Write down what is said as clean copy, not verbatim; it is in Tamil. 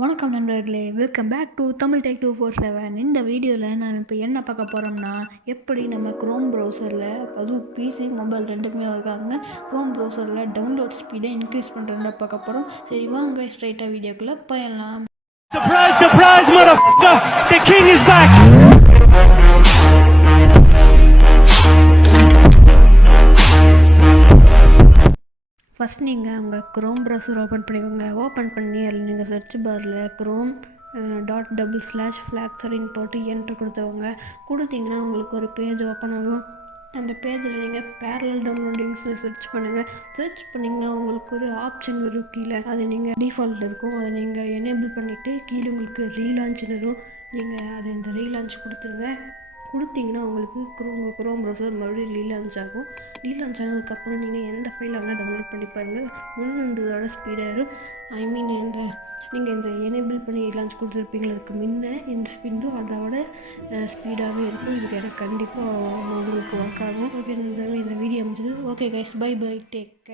வணக்கம் நண்பர்களே, welcome back to Tamil tech 247. இந்த வீடியோவில் நான் இப்போ என்ன பார்க்க போகிறோம்னா, எப்படி நம்ம க்ரோம் ப்ரௌசரில், அதுவும் பிசி மொபைல் ரெண்டுக்குமே இருக்காங்க, க்ரோம் ப்ரௌசரில் டவுன்லோட் ஸ்பீடை இன்க்ரீஸ் பண்ணுறத பார்க்க போகிறோம். சரி வாங்க ஸ்ட்ரைட்டாக வீடியோக்குள்ளே போயிடலாம். Surprise, surprise, motherfucker! The king is back! First நீங்கள் உங்கள் க்ரோம் ப்ரௌசர் ஓப்பன் பண்ணிக்கோங்க. ஓப்பன் பண்ணி அதில் நீங்கள் சர்ச் பாரில் க்ரோம் ./flags அப்படின்னு போட்டு என்ட்ரு கொடுத்தீங்கன்னா உங்களுக்கு ஒரு பேஜ் ஓப்பன் ஆகும். அந்த பேஜில் நீங்கள் பேரலல் டவுன்லோடிங்ஸ்னு சர்ச் பண்ணுங்கள். சர்ச் பண்ணிங்கன்னா உங்களுக்கு ஒரு ஆப்ஷன் வரும் கீழே. அது நீங்கள் டிஃபால்ட் இருக்கும், அதை நீங்கள் எனேபிள் பண்ணிவிட்டு கீழே உங்களுக்கு ரீலான்ச் வரும். நீங்கள் அதை இந்த ரீலான்ச் கொடுத்தீங்கன்னா உங்களுக்கு க்ரோம் ப்ரௌசர் மறுபடியும் ரீலான்ச் ஆகும். ரீலான்ச் ஆனதுக்கப்புறம் நீங்கள் எந்த ஃபைல் வேணால் டவுன்லோட் பண்ணி பாருங்கள். 100 ஸ்பீடாக நீங்கள் இந்த எனேபிள் பண்ணி ரீலான்ச் கொடுத்துருப்பீங்களா, அதுக்கு முன்னே இந்த ஸ்பீடும் அதோட ஸ்பீடாகவே இருக்கும். இதுக்கு எனக்கு கண்டிப்பாக உங்களுக்கு ஒர்க் ஆகும். ஓகே, இந்த வீடியோ முடிஞ்சது. Okay guys, bye bye, take care.